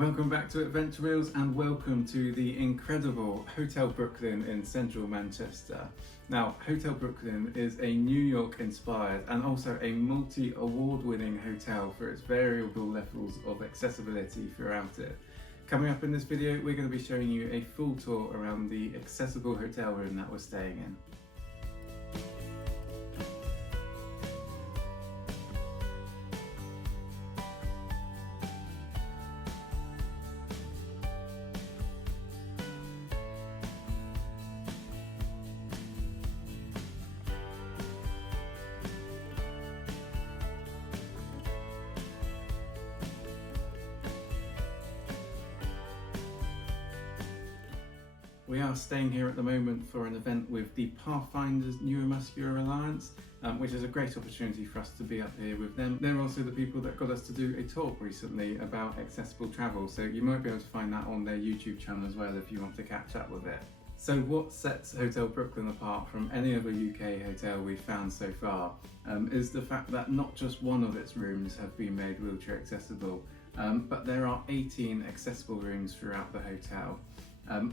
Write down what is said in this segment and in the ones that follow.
Welcome back to Adventure Wheels and welcome to the incredible Hotel Brooklyn in central Manchester. Now, Hotel Brooklyn is a New York inspired and also a multi-award winning hotel for its variable levels of accessibility throughout it. Coming up in this video, we're going to be showing you a full tour around the accessible hotel room that we're staying in. We are staying here at the moment for an event with the Pathfinders Neuromuscular Alliance, which is a great opportunity for us to be up here with them. They're also the people that got us to do a talk recently about accessible travel, so you might be able to find that on their YouTube channel as well if you want to catch up with it. So what sets Hotel Brooklyn apart from any other UK hotel we've found so far is the fact that not just one of its rooms have been made wheelchair accessible, but there are 18 accessible rooms throughout the hotel.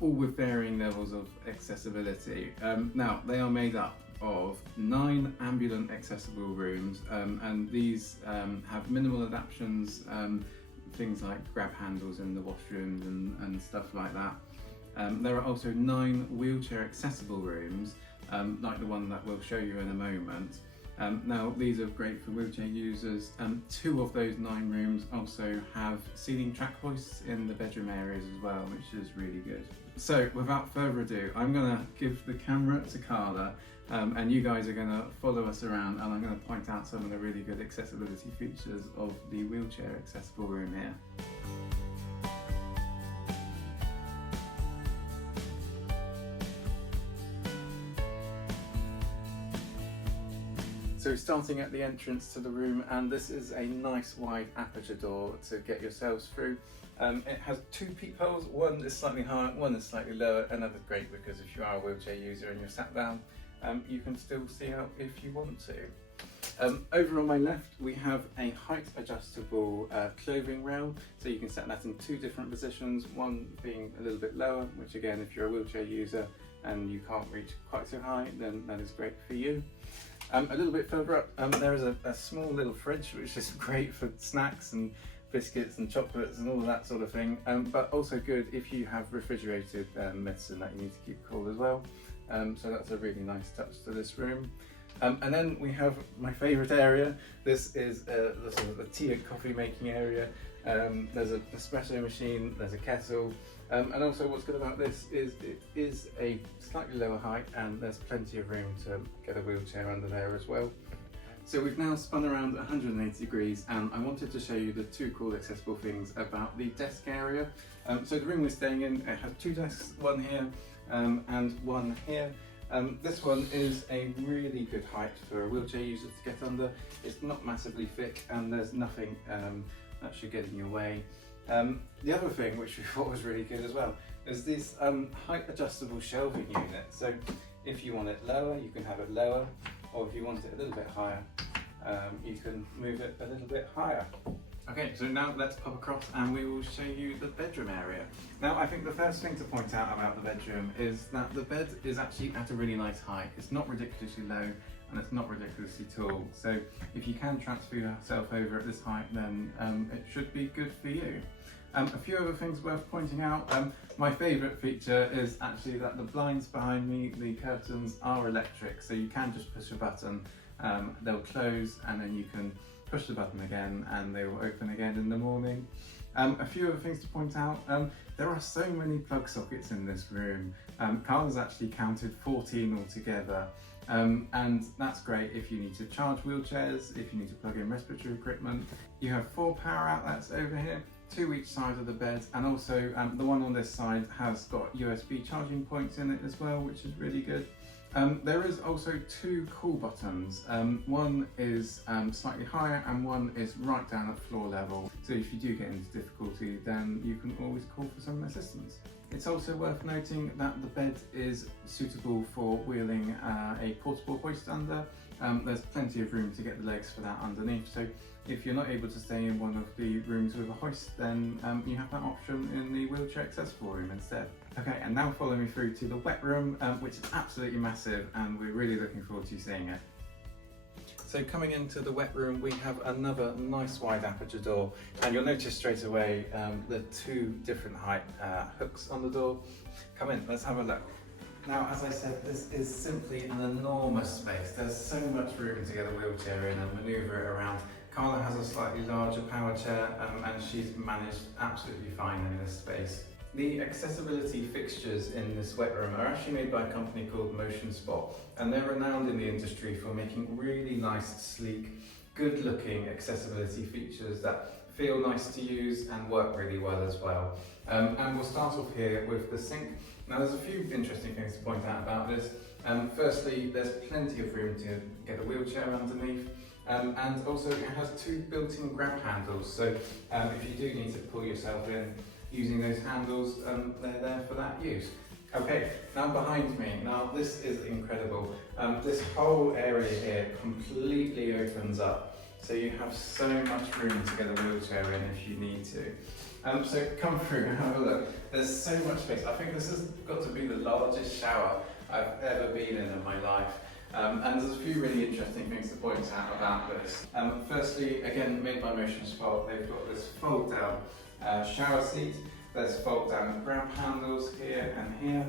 All with varying levels of accessibility. Now, they are made up of 9 ambulance accessible rooms, and these have minimal adaptations, things like grab handles in the washrooms and stuff like that. There are also 9 wheelchair accessible rooms, like the one that we'll show you in a moment. Now, these are great for wheelchair users. 2 of those 9 rooms also have ceiling track hoists in the bedroom areas as well, which is really good. So without further ado, I'm going to give the camera to Karla, and you guys are going to follow us around, and I'm going to point out some of the really good accessibility features of the wheelchair accessible room here. So starting at the entrance to the room, and this is a nice wide aperture door to get yourselves through. It has 2 peepholes, one is slightly higher, one is slightly lower, and that's great because if you are a wheelchair user and you're sat down, you can still see out if you want to. Over on my left we have a height adjustable clothing rail, so you can set that in 2 different positions, one being a little bit lower, which again if you're a wheelchair user and you can't reach quite so high, then that is great for you. A little bit further up, there is a small little fridge which is great for snacks and biscuits and chocolates and all of that sort of thing, but also good if you have refrigerated medicine that you need to keep cool as well. So that's a really nice touch to this room. And then we have my favourite area. This is the sort of the tea and coffee making area. There's an espresso machine, there's a kettle, and also what's good about this is it is a slightly lower height and there's plenty of room to get a wheelchair under there as well. So we've now spun around 180 degrees and I wanted to show you the 2 cool accessible things about the desk area. So the room we're staying in, it has 2 desks, one here and one here. This one is a really good height for a wheelchair user to get under. It's not massively thick and there's nothing that should get in your way. The other thing which we thought was really good as well is this height adjustable shelving unit. So if you want it lower, you can have it lower, or if you want it a little bit higher, you can move it a little bit higher. Okay, so now let's pop across and we will show you the bedroom area. Now, I think the first thing to point out about the bedroom is that the bed is actually at a really nice height. It's not ridiculously low and it's not ridiculously tall. So if you can transfer yourself over at this height, then it should be good for you. A few other things worth pointing out. My favourite feature is actually that the blinds behind me, the curtains, are electric, so you can just push a button, they'll close and then you can push the button again and they will open again in the morning. A few other things to point out. There are so many plug sockets in this room. Karla's actually counted 14 altogether, and that's great if you need to charge wheelchairs, if you need to plug in respiratory equipment. You have 4 power outlets over here, 2 each side of the bed, and also the one on this side has got USB charging points in it as well, which is really good. There is also 2 call buttons. One is slightly higher and one is right down at floor level. So if you do get into difficulty, then you can always call for some assistance. It's also worth noting that the bed is suitable for wheeling a portable hoist under. There's plenty of room to get the legs for that underneath, so If you're not able to stay in one of the rooms with a hoist, then you have that option in the wheelchair accessible room instead. Okay, and now follow me through to the wet room, which is absolutely massive, and we're really looking forward to seeing it. So coming into the wet room, we have another nice wide aperture door, and you'll notice straight away the two different height hooks on the door. Come in, let's have a look. Now, as I said, this is simply an enormous space. There's so much room to get a wheelchair in and manoeuvre it around. Karla has a slightly larger power chair, and she's managed absolutely fine in this space. The accessibility fixtures in this wet room are actually made by a company called Motion Spot, and they're renowned in the industry for making really nice, sleek, good-looking accessibility features that feel nice to use and work really well as well. And we'll start off here with the sink. Now, there's a few interesting things to point out about this. Firstly, there's plenty of room to get a wheelchair underneath. And also it has two built-in grab handles, so if you do need to pull yourself in using those handles, they're there for that use. Okay, now behind me, now this is incredible. This whole area here completely opens up, so you have so much room to get a wheelchair in if you need to. So come through and have a look. There's so much space. I think this has got to be the largest shower I've ever been in my life. And there's a few really interesting things to point out about this. Firstly, again, made by Motion Spot, they've got this fold down shower seat. There's fold down grab handles here and here.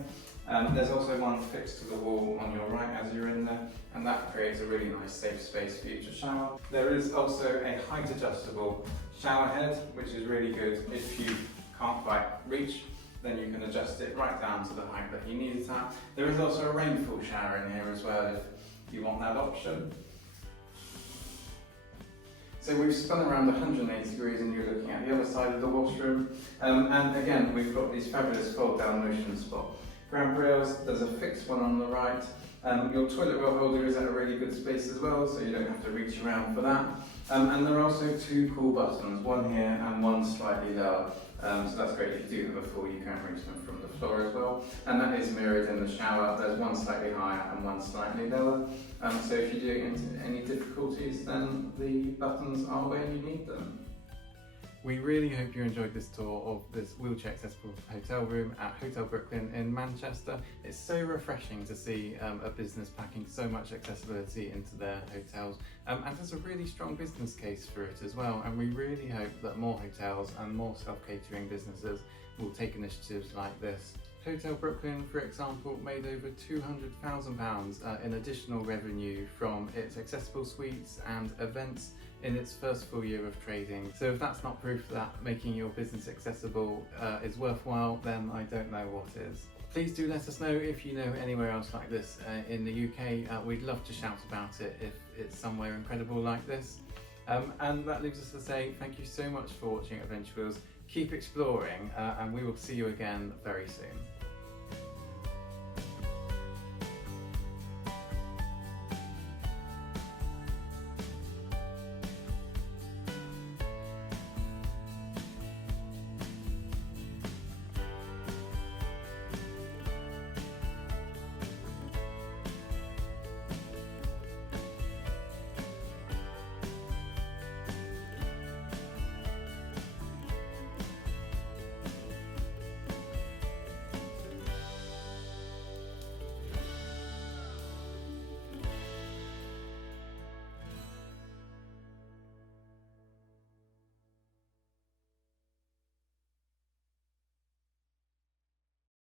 There's also one fixed to the wall on your right as you're in there, and that creates a really nice safe space for you to shower. There is also a height adjustable shower head, which is really good. If you can't quite reach, then you can adjust it right down to the height that you need it at. There is also a rainfall shower in here as well if you want that option. So we've spun around 180 degrees and you're looking at the other side of the washroom. And again, we've got these fabulous fold down Motion Spot grab rails. There's a fixed one on the right. Your toilet roll holder is at a really good space as well, so you don't have to reach around for that. And there are also two cool buttons, one here and one slightly lower. So that's great if you do have a fall, you can reach them from the floor as well. And that is mirrored in the shower. There's one slightly higher and one slightly lower. So if you do get into any difficulties, then the buttons are where you need them. We really hope you enjoyed this tour of this wheelchair accessible hotel room at Hotel Brooklyn in Manchester. It's so refreshing to see a business packing so much accessibility into their hotels, and there's a really strong business case for it as well, and we really hope that more hotels and more self-catering businesses will take initiatives like this. Hotel Brooklyn, for example, made over £200,000 in additional revenue from its accessible suites and events in its first full year of trading. So if that's not proof that making your business accessible is worthwhile, then I don't know what is. Please do let us know if you know anywhere else like this in the UK. We'd love to shout about it if it's somewhere incredible like this. And that leaves us to say thank you so much for watching Adventure Wheels. Keep exploring, and we will see you again very soon.